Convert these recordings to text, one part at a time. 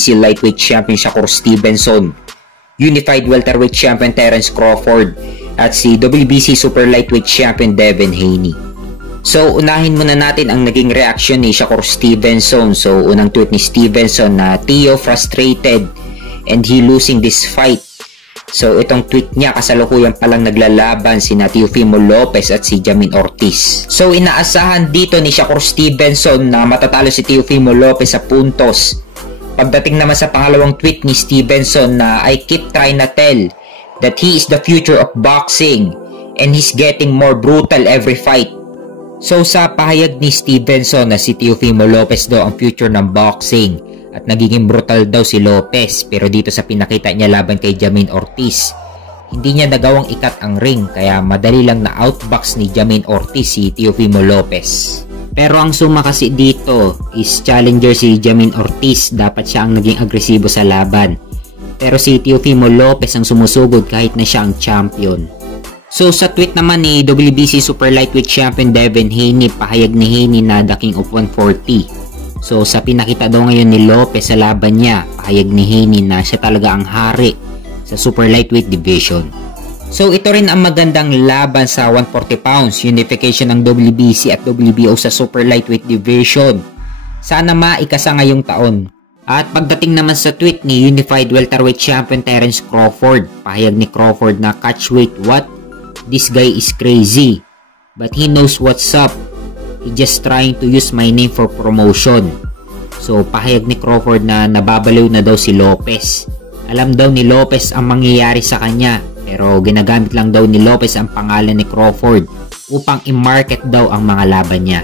WBC Lightweight Champion Shakur Stevenson, Unified Welterweight Champion Terence Crawford, at si WBC Super Lightweight Champion Devin Haney. So unahin muna natin ang naging reaction ni Shakur Stevenson. So unang tweet ni Stevenson na Teo frustrated and he losing this fight. So itong tweet niya kasalukuyan palang naglalaban si Teofimo Lopez at si Jamin Ortiz. So inaasahan dito ni Shakur Stevenson na matatalo si Teofimo Lopez sa puntos. Pagdating naman sa pangalawang tweet ni Stevenson na I keep trying to tell that he is the future of boxing and he's getting more brutal every fight. So sa pahayag ni Stevenson na si Teofimo Lopez daw ang future ng boxing at nagiging brutal daw si Lopez, pero dito sa pinakita niya laban kay Jamin Ortiz, hindi niya nagawang ikat ang ring kaya madali lang na outbox ni Jamin Ortiz si Teofimo Lopez. Pero ang suma kasi dito is challenger si Jamin Ortiz, dapat siya ang naging agresibo sa laban. Pero si Teofimo Lopez ang sumusugod kahit na siya ang champion. So sa tweet naman ni WBC Super Lightweight Champion Devin Haney, pahayag ni Haney na the King of 140. So sa pinakita daw ngayon ni Lopez sa laban niya, pahayag ni Haney na siya talaga ang hari sa Super Lightweight Division. So ito rin ang magandang laban sa 140 pounds, unification ng WBC at WBO sa Super Lightweight Division. Sana maikasa ngayong taon. At pagdating naman sa tweet ni Unified Welterweight Champion Terence Crawford, pahayag ni Crawford na catchweight what? This guy is crazy, but he knows what's up. He just trying to use my name for promotion. So pahayag ni Crawford na nababaliw na daw si Lopez. Alam daw ni Lopez ang mangyayari sa kanya, pero ginagamit lang daw ni Lopez ang pangalan ni Crawford upang i-market daw ang mga laban niya.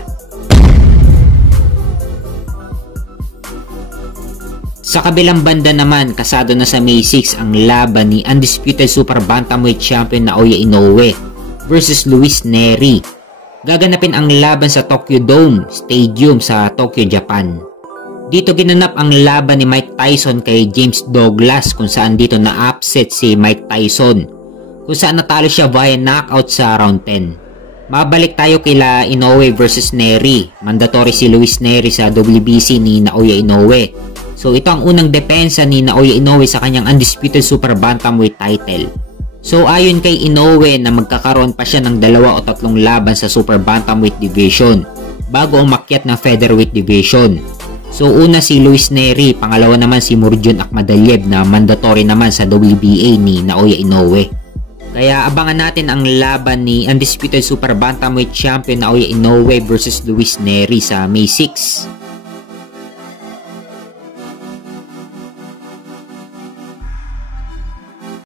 Sa kabilang banda naman, kasado na sa May 6 ang laban ni Undisputed Super Bantamweight Champion Naoya Inoue versus Luis Nery. Gaganapin ang laban sa Tokyo Dome Stadium sa Tokyo, Japan. Dito ginanap ang laban ni Mike Tyson kay James Douglas, kung saan dito na-upset si Mike Tyson, kung saan natalo siya via knockout sa round 10. Mabalik tayo kila Inoue versus Nery. Mandatory si Luis Nery sa WBC ni Naoya Inoue. So ito ang unang depensa ni Naoya Inoue sa kanyang Undisputed Super Bantamweight title. So ayon kay Inoue na magkakaroon pa siya ng 2 o 3 laban sa Super Bantamweight Division bago umakyat ng Featherweight Division. So una si Luis Nery, pangalawa naman si Murjon Akhmadaliev na mandatory naman sa WBA ni Naoya Inoue. Kaya abangan natin ang laban ni Undisputed Super Bantamweight Champion Naoya Inoue versus Luis Nery sa May 6.